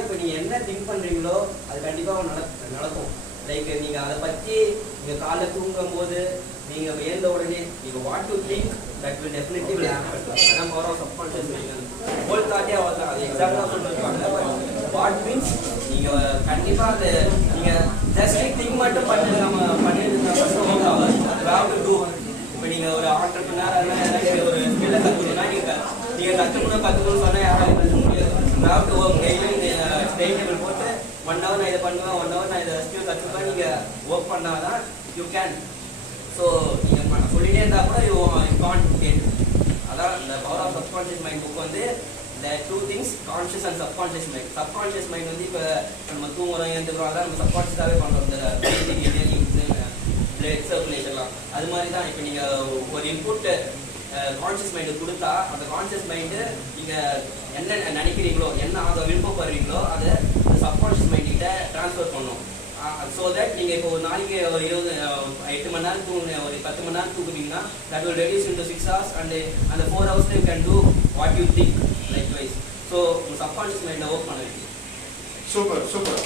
இப்போ நீங்கள் என்ன திங்க் பண்ணுறீங்களோ அது கண்டிப்பாக நடக்கும். லைக் நீங்கள் அதை பற்றி நீங்கள் காலைல தூங்கும் போது நீங்கள் எழுந்த உடனே நீங்கள் what to think that will definitely will happen. அதான் power of subconscious mind. Whole தாட்டே அவ்வளோ அது எக்ஸாக்டாக சொல்லியிருக்காங்க. வாட் மீன்ஸ் நீங்கள் கண்டிப்பாக அது நீங்கள் ஜஸ்ட் திங்க் மட்டும் பண்ணி நம்ம பண்ணிட்டு ஹேவ் டு டூ. இப்போ நீங்கள் ஒரு ஆண்டர்பிரினர் ஒரு ஸ்கில்லை கற்றுக்கணும்னா நீங்கள் கற்றுக்கணும்னு சொன்னால் யாராலும் கற்றுக்க முடியாது. ஹேவ் டு ஒர்க் டெய்லியும் டைம் டேபிள் போட்டு 1 hour நான் இதை பண்ணுவேன், 1 hour நான் இதை ஸ்கில் கற்றுப்பேன். நீங்கள் ஒர்க் பண்ணால் தான் யூ கேன். ஸோ நீங்கள் சொல்லிகிட்டே இருந்தால் கூட யூ கான்ட் கெட். அதான் இந்த power of subconscious mind book வந்து இந்த 2 things conscious and subconscious mind. Subconscious mind வந்து இப்போ நம்ம தூங்குறோம் எழுந்துக்கிறோம் அதான் நம்ம சப்கான்ஷியஸாகவே பண்ணுறோம். இந்த பிளட் சர்க்குலேஷன்லாம் அது மாதிரி தான். இப்போ நீங்கள் ஒரு இன்புட் கான்ஷியஸ் மைண்டு கொடுத்தா அந்த கான்ஷியஸ் மைண்டு நீங்கள் என்ன நினைக்கிறீங்களோ என்ன அதை விருப்பப்படுறீங்களோ அதை சப்கான்ஷியஸ் மைண்ட்கிட்ட ட்ரான்ஸ்ஃபர் பண்ணும். ஸோ தட் நீங்கள் இப்போ ஒரு நாளைக்கு ஒரு 8 மணி நேரம் ஒரு 10 மணி நேரம் தூக்குறீங்கன்னா that will reduce into 6 hours அந்த 4 hours you can do what you think likewise. So subconscious மைண்டை ஒர்க் பண்ண வேண்டியது. Super super.